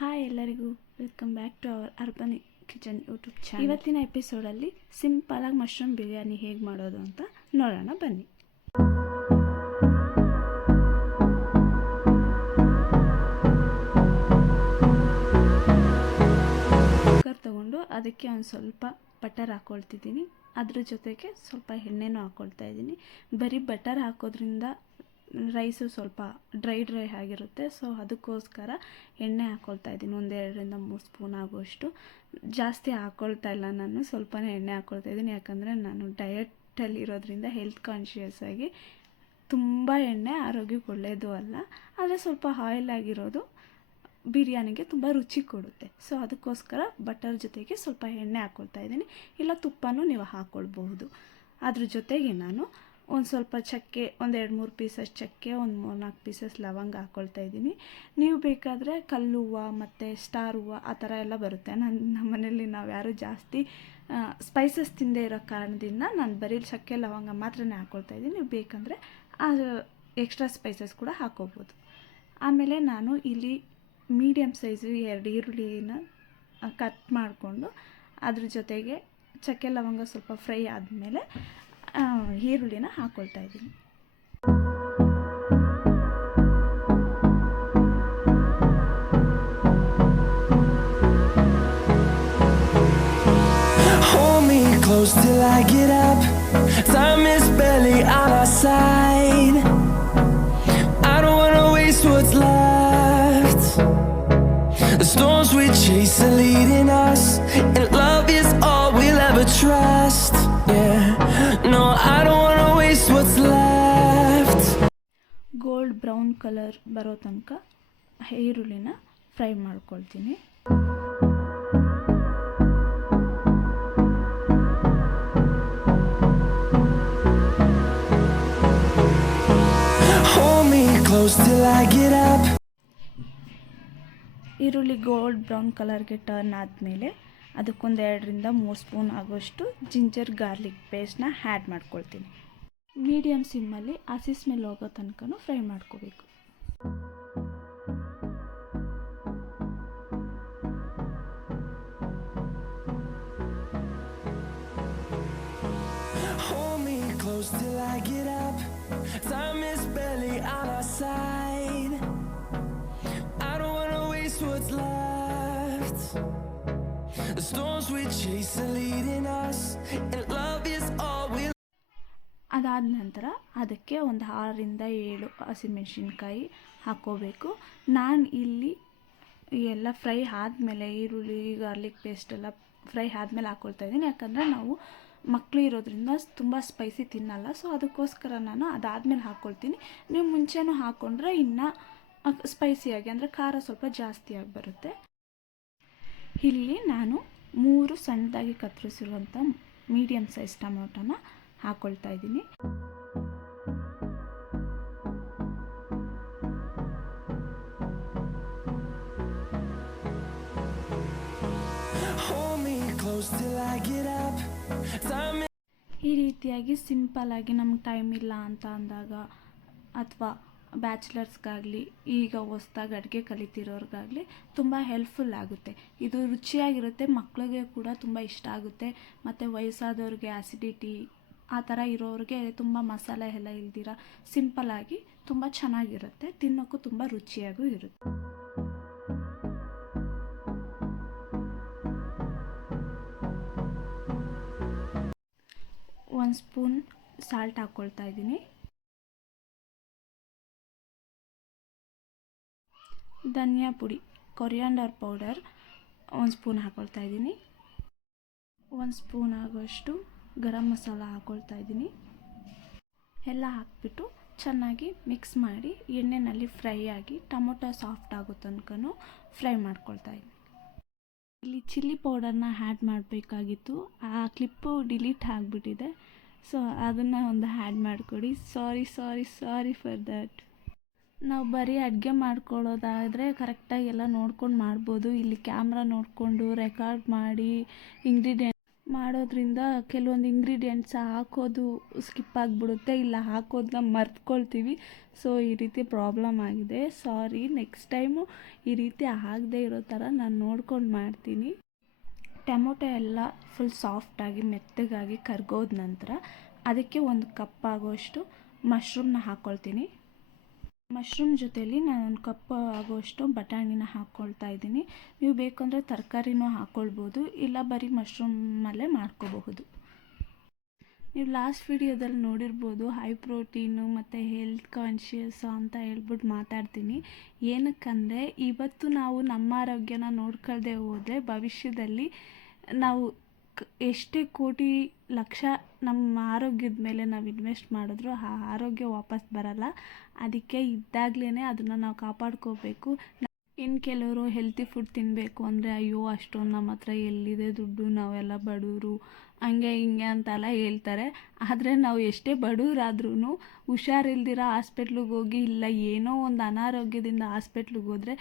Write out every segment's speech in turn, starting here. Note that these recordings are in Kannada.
ಹಾಯ್ ಎಲ್ಲರಿಗೂ, welcome back to our urban kitchen YouTube channel. ಇವತ್ತಿನ ಎಪಿಸೋಡಲ್ಲಿ ಸಿಂಪಲಾಗಿ ಮಶ್ರೂಮ್ ಬಿರಿಯಾನಿ ಹೇಗೆ ಮಾಡೋದು ಅಂತ ನೋಡೋಣ ಬನ್ನಿ. ಕುಕ್ಕರ್ ತೊಗೊಂಡು ಅದಕ್ಕೆ ಒಂದು ಸ್ವಲ್ಪ ಬಟರ್ ಹಾಕ್ಕೊಳ್ತಿದ್ದೀನಿ. ಅದ್ರ ಜೊತೆಗೆ ಸ್ವಲ್ಪ ಎಣ್ಣೆನೂ ಹಾಕ್ಕೊಳ್ತಾ ಇದ್ದೀನಿ. ಬರೀ ಬಟರ್ ಹಾಕೋದ್ರಿಂದ ರೈಸು ಸ್ವಲ್ಪ ಡ್ರೈ ಆಗಿರುತ್ತೆ. ಸೊ ಅದಕ್ಕೋಸ್ಕರ ಎಣ್ಣೆ ಹಾಕ್ಕೊಳ್ತಾ ಇದ್ದೀನಿ. 1-2 ಸ್ಪೂನ್ ಆಗುವಷ್ಟು. ಜಾಸ್ತಿ ಹಾಕ್ಕೊಳ್ತಾ ಇಲ್ಲ, ನಾನು ಸ್ವಲ್ಪನೇ ಎಣ್ಣೆ ಹಾಕ್ಕೊಳ್ತಾ ಇದ್ದೀನಿ. ಯಾಕಂದರೆ ನಾನು ಡಯಟಲ್ಲಿ ಇರೋದ್ರಿಂದ ಹೆಲ್ತ್ ಕಾನ್ಷಿಯಸ್ ಆಗಿ ತುಂಬ ಎಣ್ಣೆ ಆರೋಗ್ಯಕ್ಕೆ ಒಳ್ಳೆಯದು ಅಲ್ಲ. ಆದರೆ ಸ್ವಲ್ಪ ಆಯಿಲ್ ಆಗಿರೋದು ಬಿರಿಯಾನಿಗೆ ತುಂಬ ರುಚಿ ಕೊಡುತ್ತೆ. ಸೊ ಅದಕ್ಕೋಸ್ಕರ ಬಟರ್ ಜೊತೆಗೆ ಸ್ವಲ್ಪ ಎಣ್ಣೆ ಹಾಕ್ಕೊಳ್ತಾ ಇದ್ದೀನಿ. ಇಲ್ಲ ತುಪ್ಪನೂ ನೀವು ಹಾಕ್ಕೊಳ್ಬಹುದು. ಅದ್ರ ಜೊತೆಗೆ ನಾನು ಒಂದು ಸ್ವಲ್ಪ ಚಕ್ಕೆ, 1-2-3 ಪೀಸಸ್ ಚಕ್ಕೆ, 3-4 ಪೀಸಸ್ ಲವಂಗ ಹಾಕ್ಕೊಳ್ತಾ ಇದ್ದೀನಿ. ನೀವು ಬೇಕಾದರೆ ಕಲ್ಲು ಹೂವು ಮತ್ತು ಸ್ಟಾರ್ ಹೂವು ಆ ಥರ ಎಲ್ಲ ಬರುತ್ತೆ. ನಮ್ಮ ಮನೇಲಿ ನಾವು ಯಾರೂ ಜಾಸ್ತಿ ಸ್ಪೈಸಸ್ ತಿಂದೇ ಇರೋ ಕಾರಣದಿಂದ ನಾನು ಬರೀ ಚಕ್ಕೆ ಲವಂಗ ಮಾತ್ರನೇ ಹಾಕ್ಕೊಳ್ತಾ ಇದ್ದೀನಿ. ನೀವು ಬೇಕಂದರೆ ಅದು ಎಕ್ಸ್ಟ್ರಾ ಸ್ಪೈಸಸ್ ಕೂಡ ಹಾಕ್ಕೋಬೋದು. ಆಮೇಲೆ ನಾನು ಇಲ್ಲಿ ಮೀಡಿಯಮ್ ಸೈಜು 2 ಈರುಳ್ಳಿನ ಕಟ್ ಮಾಡಿಕೊಂಡು ಅದ್ರ ಜೊತೆಗೆ ಚಕ್ಕೆ ಲವಂಗ ಸ್ವಲ್ಪ ಫ್ರೈ ಆದಮೇಲೆ ಈರುಳ್ಳಿನ ಹಾಕ್ಕೊಳ್ತಾ ಇದ್ದೀನಿ. Hold me close till I get up. Time is barely on our side. I don't wanna waste what's left. The storms we chase are leading us, and love is all we'll ever trust. Yeah, no, I don't wanna waste what's left. Gold brown colour ಬರೋ ತನಕ ಈರುಳ್ಳಿನ ಫ್ರೈ ಮಾಡ್ಕೊಳ್ತೀನಿ. Hold me close till I get up. ಈರುಳ್ಳಿ ಗೋಲ್ಡ್ ಬ್ರೌನ್ ಕಲರ್ಗೆ ಟರ್ನ್ ಆದಮೇಲೆ ಅದಕ್ಕೊಂದು 2-3 ಸ್ಪೂನ್ ಆಗೋಷ್ಟು ಜಿಂಜರ್ ಗಾರ್ಲಿಕ್ ಪೇಸ್ಟ್ನ ಆ್ಯಡ್ ಮಾಡ್ಕೊಳ್ತೀನಿ. ಮೀಡಿಯಮ್ ಸಿಮ್ಮಲ್ಲಿ ಹಸಿ ಸ್ಮೆಲ್ ಹೋಗೋ ತನಕ ಫ್ರೈ ಮಾಡ್ಕೋಬೇಕು. Hold me close till I get up. Time is barely on our side. I don't wanna waste what's left. The storms we chase are leading us, and love is all we'll. ಅದಾದ ನಂತರ ಅದಕ್ಕೆ ಒಂದು 6-7 ಹಸಿಮೆಣಸಿನ್ಕಾಯಿ ಹಾಕ್ಕೋಬೇಕು. ನಾನು ಇಲ್ಲಿ ಎಲ್ಲ ಫ್ರೈ ಆದಮೇಲೆ ಈರುಳ್ಳಿ ಗಾರ್ಲಿಕ್ ಪೇಸ್ಟ್ ಎಲ್ಲ ಫ್ರೈ ಆದಮೇಲೆ ಹಾಕ್ಕೊಳ್ತಾ ಇದ್ದೀನಿ. ಯಾಕಂದರೆ ನಾವು ಮಕ್ಕಳು ಇರೋದ್ರಿಂದ ತುಂಬ ಸ್ಪೈಸಿ ತಿನ್ನಲ್ಲ. ಸೊ ಅದಕ್ಕೋಸ್ಕರ ನಾನು ಅದಾದಮೇಲೆ ಹಾಕ್ಕೊಳ್ತೀನಿ. ನೀವು ಮುಂಚೆನೂ ಹಾಕ್ಕೊಂಡ್ರೆ ಇನ್ನೂ ಸ್ಪೈಸಿಯಾಗಿ, ಅಂದರೆ ಖಾರ ಸ್ವಲ್ಪ ಜಾಸ್ತಿಯಾಗಿ ಬರುತ್ತೆ. ಇಲ್ಲಿ ನಾನು 3 ಸಣ್ಣದಾಗಿ ಕತ್ತರಿಸಿರುವಂಥ ಮೀಡಿಯಮ್ ಸೈಜ್ ಟೊಮೊಟೊನ ಹಾಕ್ಕೊಳ್ತಾ ಇದ್ದೀನಿ. Hold me close till I get up. Time. ಈ ರೀತಿಯಾಗಿ ಸಿಂಪಲ್ಲಾಗಿ ನಮ್ಗೆ ಟೈಮ್ ಇಲ್ಲ ಅಂತ ಅಂದಾಗ, ಅಥವಾ ಬ್ಯಾಚುಲರ್ಸ್ಗಾಗಲಿ ಈಗ ಹೊಸ್ದಾಗಿ ಅಡುಗೆ ಕಲಿತಿರೋರ್ಗಾಗಲಿ ತುಂಬ ಹೆಲ್ಪ್ಫುಲ್ ಆಗುತ್ತೆ. ಇದು ರುಚಿಯಾಗಿರುತ್ತೆ, ಮಕ್ಕಳಿಗೆ ಕೂಡ ತುಂಬ ಇಷ್ಟ ಆಗುತ್ತೆ. ಮತ್ತು ವಯಸ್ಸಾದವ್ರಿಗೆ ಆ್ಯಸಿಡಿಟಿ ಆ ಥರ ಇರೋರಿಗೆ ತುಂಬ ಮಸಾಲೆ ಎಲ್ಲ ಇಲ್ದಿರ ಸಿಂಪಲ್ಲಾಗಿ ತುಂಬ ಚೆನ್ನಾಗಿರುತ್ತೆ. ತಿನ್ನೋಕ್ಕೂ ತುಂಬ ರುಚಿಯಾಗೂ ಇರುತ್ತೆ. ಒಂದು ಸ್ಪೂನ್ ಸಾಲ್ಟ್ ಹಾಕ್ಕೊಳ್ತಾ ಇದ್ದೀನಿ. ಧನಿಯಾ ಪುಡಿ, ಕೊರಿಯಾಂಡರ್ ಪೌಡರ್ 1 ಸ್ಪೂನ್ ಹಾಕ್ಕೊಳ್ತಾ ಇದ್ದೀನಿ. 1 ಸ್ಪೂನ್ ಆಗೋಷ್ಟು ಗರಂ ಮಸಾಲ ಹಾಕ್ಕೊಳ್ತಾ ಇದ್ದೀನಿ. ಎಲ್ಲ ಹಾಕ್ಬಿಟ್ಟು ಚೆನ್ನಾಗಿ ಮಿಕ್ಸ್ ಮಾಡಿ ಎಣ್ಣೆಯಲ್ಲಿ ಫ್ರೈ ಆಗಿ ಟೊಮೊಟೊ ಸಾಫ್ಟ್ ಆಗೋ ತನಕ ಫ್ರೈ ಮಾಡ್ಕೊಳ್ತಾ ಇದ್ದೀನಿ. ಇಲ್ಲಿ ಚಿಲ್ಲಿ ಪೌಡರ್ನ ಆ್ಯಡ್ ಮಾಡಬೇಕಾಗಿತ್ತು, ಆ ಕ್ಲಿಪ್ಪು ಡಿಲೀಟ್ ಆಗಿಬಿಟ್ಟಿದೆ. ಸೊ ಅದನ್ನು ಒಂದು ಆ್ಯಡ್ ಮಾಡಿಕೊಡಿ. Sorry for that. ನಾವು ಬರೀ ಅಡುಗೆ ಮಾಡ್ಕೊಳ್ಳೋದಾದರೆ ಕರೆಕ್ಟಾಗಿ ಎಲ್ಲ ನೋಡ್ಕೊಂಡು ಮಾಡ್ಬೋದು. ಇಲ್ಲಿ ಕ್ಯಾಮ್ರಾ ನೋಡಿಕೊಂಡು ರೆಕಾರ್ಡ್ ಮಾಡಿ ಇಂಗ್ರೀಡಿಯೆಂಟ್ ಮಾಡೋದ್ರಿಂದ ಕೆಲವೊಂದು ಇಂಗ್ರೀಡಿಯೆಂಟ್ಸ್ ಹಾಕೋದು ಸ್ಕಿಪ್ ಆಗಿಬಿಡುತ್ತೆ, ಇಲ್ಲ ಹಾಕೋದನ್ನ ಮರ್ತ್ಕೊಳ್ತೀವಿ. ಸೊ ಈ ರೀತಿ ಪ್ರಾಬ್ಲಮ್ ಆಗಿದೆ. ಸಾರಿ, ನೆಕ್ಸ್ಟ್ ಟೈಮು ಈ ರೀತಿ ಆಗದೆ ಇರೋ ಥರ ನಾನು ನೋಡ್ಕೊಂಡು ಮಾಡ್ತೀನಿ. ಟೊಮೊಟೊ ಎಲ್ಲ ಫುಲ್ ಸಾಫ್ಟಾಗಿ ಮೆತ್ತಗಾಗಿ ಕರ್ಗೋದ ನಂತರ ಅದಕ್ಕೆ 1 ಕಪ್ ಆಗೋಷ್ಟು ಮಶ್ರೂಮ್ನ ಹಾಕ್ಕೊಳ್ತೀನಿ. ಮಶ್ರೂಮ್ ಜೊತೆಯಲ್ಲಿ ನಾನು 1 ಕಪ್ ಆಗೋಷ್ಟು ಬಟಾಣಿನ ಹಾಕ್ಕೊಳ್ತಾ ಇದ್ದೀನಿ. ನೀವು ಬೇಕಂದರೆ ತರಕಾರಿನೂ ಹಾಕ್ಕೊಳ್ಬೋದು, ಇಲ್ಲ ಬರೀ ಮಶ್ರೂಮಲ್ಲೇ ಮಾಡ್ಕೋಬಹುದು. ನೀವು ಲಾಸ್ಟ್ ವಿಡಿಯೋದಲ್ಲಿ ನೋಡಿರ್ಬೋದು, ಹೈ ಪ್ರೋಟೀನು ಮತ್ತು ಹೆಲ್ತ್ ಕಾನ್ಷಿಯಸ್ ಅಂತ ಹೇಳ್ಬಿಟ್ಟು ಮಾತಾಡ್ತೀನಿ. ಏನಕ್ಕಂದರೆ ಇವತ್ತು ನಾವು ನಮ್ಮ ಆರೋಗ್ಯನ ನೋಡ್ಕೊಳ್ದೆ ಹೋದರೆ ಭವಿಷ್ಯದಲ್ಲಿ ನಾವು ಎಷ್ಟೇ ಕೋಟಿ ಲಕ್ಷ ನಮ್ಮ ಆರೋಗ್ಯದ ಮೇಲೆ ನಾವು ಇನ್ವೆಸ್ಟ್ ಮಾಡಿದ್ರು ಆ ಆರೋಗ್ಯ ವಾಪಸ್ ಬರಲ್ಲ. ಅದಕ್ಕೆ ಇದ್ದಾಗಲೇ ಅದನ್ನು ನಾವು ಕಾಪಾಡ್ಕೋಬೇಕು. ಇನ್ನು ಕೆಲವರು ಹೆಲ್ತಿ ಫುಡ್ ತಿನ್ನಬೇಕು ಅಂದರೆ ಅಯ್ಯೋ ಅಷ್ಟೊಂದು ನಮ್ಮ ಹತ್ರ ಎಲ್ಲಿದೆ ದುಡ್ಡು, ನಾವೆಲ್ಲ ಬಡವರು, ಹಂಗೆ ಹಿಂಗೆ ಅಂತೆಲ್ಲ ಹೇಳ್ತಾರೆ. ಆದರೆ ನಾವು ಎಷ್ಟೇ ಬಡವರಾದ್ರೂ ಹುಷಾರಿಲ್ದಿರ ಹಾಸ್ಪಿಟ್ಲಿಗೆ ಹೋಗಿ, ಇಲ್ಲ ಏನೋ ಒಂದು ಅನಾರೋಗ್ಯದಿಂದ ಹಾಸ್ಪಿಟ್ಲಿಗೆ ಹೋದರೆ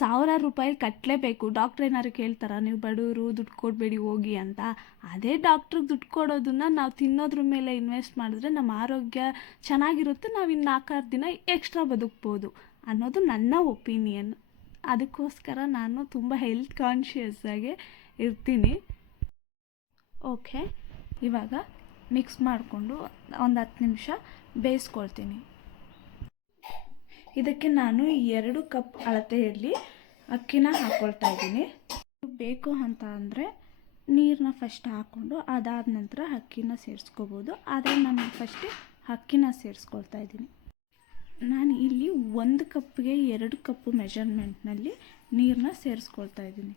1000 ರೂಪಾಯಿ ಕಟ್ಟಲೇಬೇಕು. ಡಾಕ್ಟ್ರ್ ಏನಾದ್ರು ಕೇಳ್ತಾರಾ, ನೀವು ಬಡವರು ದುಡ್ಡು ಕೊಡಬೇಡಿ ಹೋಗಿ ಅಂತ? ಅದೇ ಡಾಕ್ಟ್ರಿಗೆ ದುಡ್ಡು ಕೊಡೋದನ್ನು ನಾವು ತಿನ್ನೋದ್ರ ಮೇಲೆ ಇನ್ವೆಸ್ಟ್ ಮಾಡಿದ್ರೆ ನಮ್ಮ ಆರೋಗ್ಯ ಚೆನ್ನಾಗಿರುತ್ತೆ, ನಾವು ಇನ್ನು 4-6 ದಿನ ಎಕ್ಸ್ಟ್ರಾ ಬದುಕ್ಬೋದು ಅನ್ನೋದು ನನ್ನ ಒಪಿನಿಯನ್. ಅದಕ್ಕೋಸ್ಕರ ನಾನು ತುಂಬ ಹೆಲ್ತ್ ಕಾನ್ಷಿಯಸ್ ಆಗಿ ಇರ್ತೀನಿ. ಓಕೆ, ಇವಾಗ ಮಿಕ್ಸ್ ಮಾಡಿಕೊಂಡು ಒಂದು 10 ನಿಮಿಷ ಬೇಯಿಸ್ಕೊಳ್ತೀನಿ. ಇದಕ್ಕೆ ನಾನು 2 ಕಪ್ ಅಳತೆಯಲ್ಲಿ ಅಕ್ಕಿನ ಹಾಕ್ಕೊಳ್ತಾ ಇದ್ದೀನಿ. ಬೇಕು ಅಂತ ಅಂದರೆ ನೀರನ್ನ ಫಸ್ಟ್ ಹಾಕ್ಕೊಂಡು ಅದಾದ ನಂತರ ಅಕ್ಕಿನ ಸೇರಿಸ್ಕೋಬೋದು, ಆದರೆ ನಾನು ಫಸ್ಟೇ ಅಕ್ಕಿನ ಸೇರಿಸ್ಕೊಳ್ತಾ ಇದ್ದೀನಿ. ನಾನು ಇಲ್ಲಿ 1 ಕಪ್ಗೆ 2 ಕಪ್ಪು ಮೆಜರ್ಮೆಂಟ್ನಲ್ಲಿ ನೀರನ್ನ ಸೇರಿಸ್ಕೊಳ್ತಾ ಇದ್ದೀನಿ.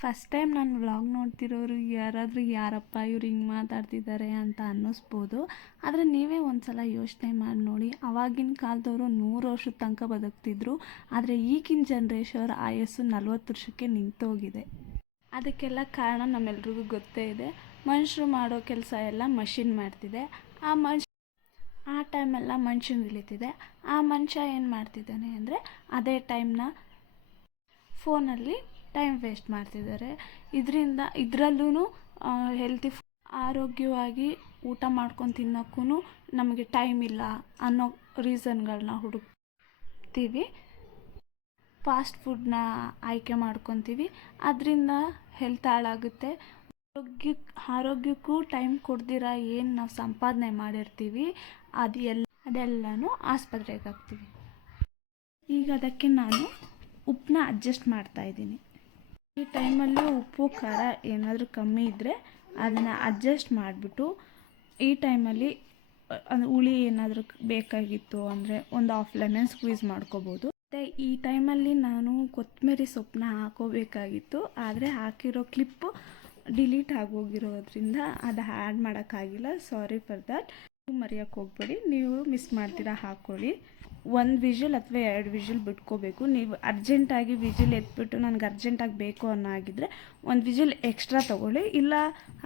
ಫಸ್ಟ್ ಟೈಮ್ ನಾನು ವ್ಲಾಗ್ ನೋಡ್ತಿರೋರು ಯಾರಾದರೂ ಯಾರಪ್ಪ ಇವ್ರು ಹಿಂಗೆ ಮಾತಾಡ್ತಿದ್ದಾರೆ ಅಂತ ಅನ್ನಿಸ್ಬೋದು. ಆದರೆ ನೀವೇ ಒಂದು ಸಲ ಯೋಚನೆ ಮಾಡಿ ನೋಡಿ, ಆವಾಗಿನ ಕಾಲದವರು 100 ವರ್ಷದ ತನಕ ಬದುಕ್ತಿದ್ರು. ಆದರೆ ಈಗಿನ ಜನ್ರೇಷನ್ ಆಯಸ್ಸು 40 ವರ್ಷಕ್ಕೆ ನಿಂತೋಗಿದೆ. ಅದಕ್ಕೆಲ್ಲ ಕಾರಣ ನಮ್ಮೆಲ್ರಿಗೂ ಗೊತ್ತೇ ಇದೆ. ಮನುಷ್ಯರು ಮಾಡೋ ಕೆಲಸ ಎಲ್ಲ ಮಷಿನ್ ಮಾಡ್ತಿದೆ. ಆ ಟೈಮೆಲ್ಲ ಮನುಷ್ಯನಿಗೆ ಇಳಿತಿದೆ. ಆ ಮನುಷ್ಯ ಏನು ಮಾಡ್ತಿದ್ದಾನೆ ಅಂದರೆ ಅದೇ ಟೈಮ್ನ ಫೋನಲ್ಲಿ ಟೈಮ್ ವೇಸ್ಟ್ ಮಾಡ್ತಿದ್ದಾರೆ. ಇದರಲ್ಲೂ ಹೆಲ್ತಿ ಆರೋಗ್ಯವಾಗಿ ಊಟ ಮಾಡ್ಕೊಂಡು ತಿನ್ನೋಕ್ಕೂ ನಮಗೆ ಟೈಮ್ ಇಲ್ಲ ಅನ್ನೋ ರೀಸನ್ಗಳನ್ನ ಹುಡುಕ್ತೀವಿ. ಫಾಸ್ಟ್ ಫುಡ್ನ ಆಯ್ಕೆ ಮಾಡ್ಕೊತೀವಿ, ಅದರಿಂದ ಹೆಲ್ತ್ ಹಾಳಾಗುತ್ತೆ. ಆರೋಗ್ಯಕ್ಕೂ ಟೈಮ್ ಕೊಡ್ದಿರ ಏನು ನಾವು ಸಂಪಾದನೆ ಮಾಡಿರ್ತೀವಿ ಅದೆಲ್ಲನೂ ಆಸ್ಪತ್ರೆಗೆ ಹಾಕ್ತೀವಿ. ಈಗ ಅದಕ್ಕೆ ನಾನು ಉಪ್ಪನ್ನ ಅಡ್ಜಸ್ಟ್ ಮಾಡ್ತಾಯಿದ್ದೀನಿ. ಈ ಟೈಮಲ್ಲಿ ಉಪ್ಪು ಖಾರ ಏನಾದರೂ ಕಮ್ಮಿ ಇದ್ದರೆ ಅದನ್ನು ಅಡ್ಜಸ್ಟ್ ಮಾಡಿಬಿಟ್ಟು ಈ ಟೈಮಲ್ಲಿ ಹುಳಿ ಏನಾದರೂ ಬೇಕಾಗಿತ್ತು ಅಂದರೆ ಒಂದು 1/2 ಲೆಮನ್ ಸ್ಕ್ವೀಸ್ ಮಾಡ್ಕೋಬೋದು. ಮತ್ತು ಈ ಟೈಮಲ್ಲಿ ನಾನು ಕೊತ್ತಂಬರಿ ಸೊಪ್ಪನ್ನ ಹಾಕೋಬೇಕಾಗಿತ್ತು, ಆದರೆ ಹಾಕಿರೋ ಕ್ಲಿಪ್ಪು ಡಿಲೀಟ್ ಆಗೋಗಿರೋದ್ರಿಂದ ಅದು ಆ್ಯಡ್ ಮಾಡೋಕ್ಕಾಗಿಲ್ಲ. Sorry for that. ಮರೆಯೋಕ್ಕೆ ಹೋಗ್ಬೇಡಿ, ನೀವು ಮಿಸ್ ಮಾಡ್ತೀರಾ ಹಾಕ್ಕೊಳ್ಳಿ. 1 ವಿಷಲ್ ಅಥವಾ 2 ವಿಷಲ್ ಬಿಟ್ಕೋಬೇಕು. ನೀವು ಅರ್ಜೆಂಟಾಗಿ ವಿಷಲ್ ಎತ್ಬಿಟ್ಟು ನನಗೆ ಅರ್ಜೆಂಟಾಗಿ ಬೇಕು ಅನ್ನೋ ಆಗಿದ್ದರೆ 1 ವಿಷಲ್ ಎಕ್ಸ್ಟ್ರಾ ತೊಗೊಳ್ಳಿ, ಇಲ್ಲ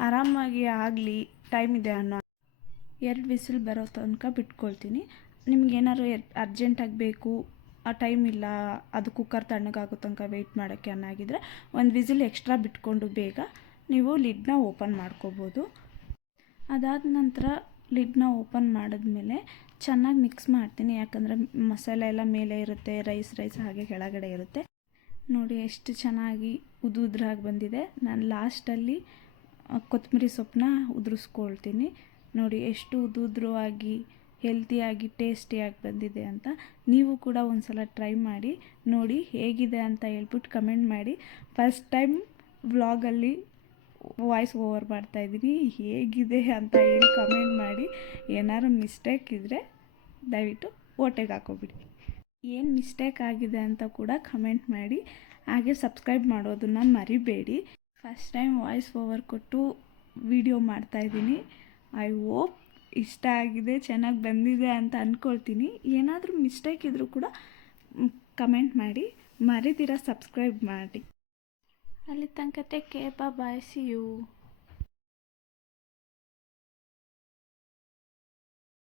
ಆರಾಮಾಗಿ ಆಗಲಿ ಟೈಮ್ ಇದೆ ಅನ್ನೋ 2 ವಿಷಲ್ ಬರೋ ತನಕ ಬಿಟ್ಕೊಳ್ತೀನಿ. ನಿಮ್ಗೇನಾದ್ರು ಅರ್ಜೆಂಟಾಗಿ ಬೇಕು, ಆ ಟೈಮ್ ಇಲ್ಲ, ಅದು ಕುಕ್ಕರ್ ತಣ್ಣಗಾಗೋ ತನಕ ವೆಯ್ಟ್ ಮಾಡೋಕ್ಕೆ ಅನ್ನಾಗಿದ್ದರೆ 1 ವಿಷಲ್ ಎಕ್ಸ್ಟ್ರಾ ಬಿಟ್ಕೊಂಡು ಬೇಗ ನೀವು ಲಿಡ್ನ ಓಪನ್ ಮಾಡ್ಕೋಬೋದು. ಅದಾದ ನಂತರ ಲಿಡ್ನ ಓಪನ್ ಮಾಡಿದ್ಮೇಲೆ ಚೆನ್ನಾಗಿ ಮಿಕ್ಸ್ ಮಾಡ್ತೀನಿ, ಯಾಕಂದರೆ ಮಸಾಲೆ ಎಲ್ಲ ಮೇಲೆ ಇರುತ್ತೆ, ರೈಸ್ ಹಾಗೆ ಕೆಳಗಡೆ ಇರುತ್ತೆ. ನೋಡಿ ಎಷ್ಟು ಚೆನ್ನಾಗಿ ಉದುರಾಗಿ ಬಂದಿದೆ. ನಾನು ಲಾಸ್ಟಲ್ಲಿ ಕೊತ್ತಂಬರಿ ಸೊಪ್ಪನ್ನ ಉದುರಿಸ್ಕೊಳ್ತೀನಿ. ನೋಡಿ ಎಷ್ಟು ಉದುರುವಾಗಿ ಹೆಲ್ತಿಯಾಗಿ ಟೇಸ್ಟಿಯಾಗಿ ಬಂದಿದೆ ಅಂತ. ನೀವು ಕೂಡ ಒಂದು ಸಲ ಟ್ರೈ ಮಾಡಿ ನೋಡಿ ಹೇಗಿದೆ ಅಂತ ಹೇಳ್ಬಿಟ್ಟು ಕಮೆಂಟ್ ಮಾಡಿ. ಫಸ್ಟ್ ಟೈಮ್ ವ್ಲಾಗಲ್ಲಿ ವಾಯ್ಸ್ ಓವರ್ ಮಾಡ್ತಾಯಿದ್ದೀನಿ, ಹೇಗಿದೆ ಅಂತ ಹೇಳಿ ಕಮೆಂಟ್ ಮಾಡಿ. ಏನಾದ್ರು ಮಿಸ್ಟೇಕ್ ಇದ್ದರೆ ದಯವಿಟ್ಟು ಓಟೆಗೆ ಹಾಕೋಬಿಡಿ. ಏನು ಮಿಸ್ಟೇಕ್ ಆಗಿದೆ ಅಂತ ಕೂಡ ಕಮೆಂಟ್ ಮಾಡಿ. ಹಾಗೆ ಸಬ್ಸ್ಕ್ರೈಬ್ ಮಾಡೋದನ್ನು ಮರಿಬೇಡಿ. ಫಸ್ಟ್ ಟೈಮ್ ವಾಯ್ಸ್ ಓವರ್ ಕೊಟ್ಟು ವಿಡಿಯೋ ಮಾಡ್ತಾಯಿದ್ದೀನಿ. ಐ ಹೋಪ್ ಇಷ್ಟ ಆಗಿದೆ, ಚೆನ್ನಾಗಿ ಬಂದಿದೆ ಅಂತ ಅಂದ್ಕೊಳ್ತೀನಿ. ಏನಾದರೂ ಮಿಸ್ಟೇಕ್ ಇದ್ದರೂ ಕೂಡ ಕಮೆಂಟ್ ಮಾಡಿ, ಮರಿದಿರ ಸಬ್ಸ್ಕ್ರೈಬ್ ಮಾಡಿ. ಅಲ್ಲಿ ತನಕ take care, bye, see you.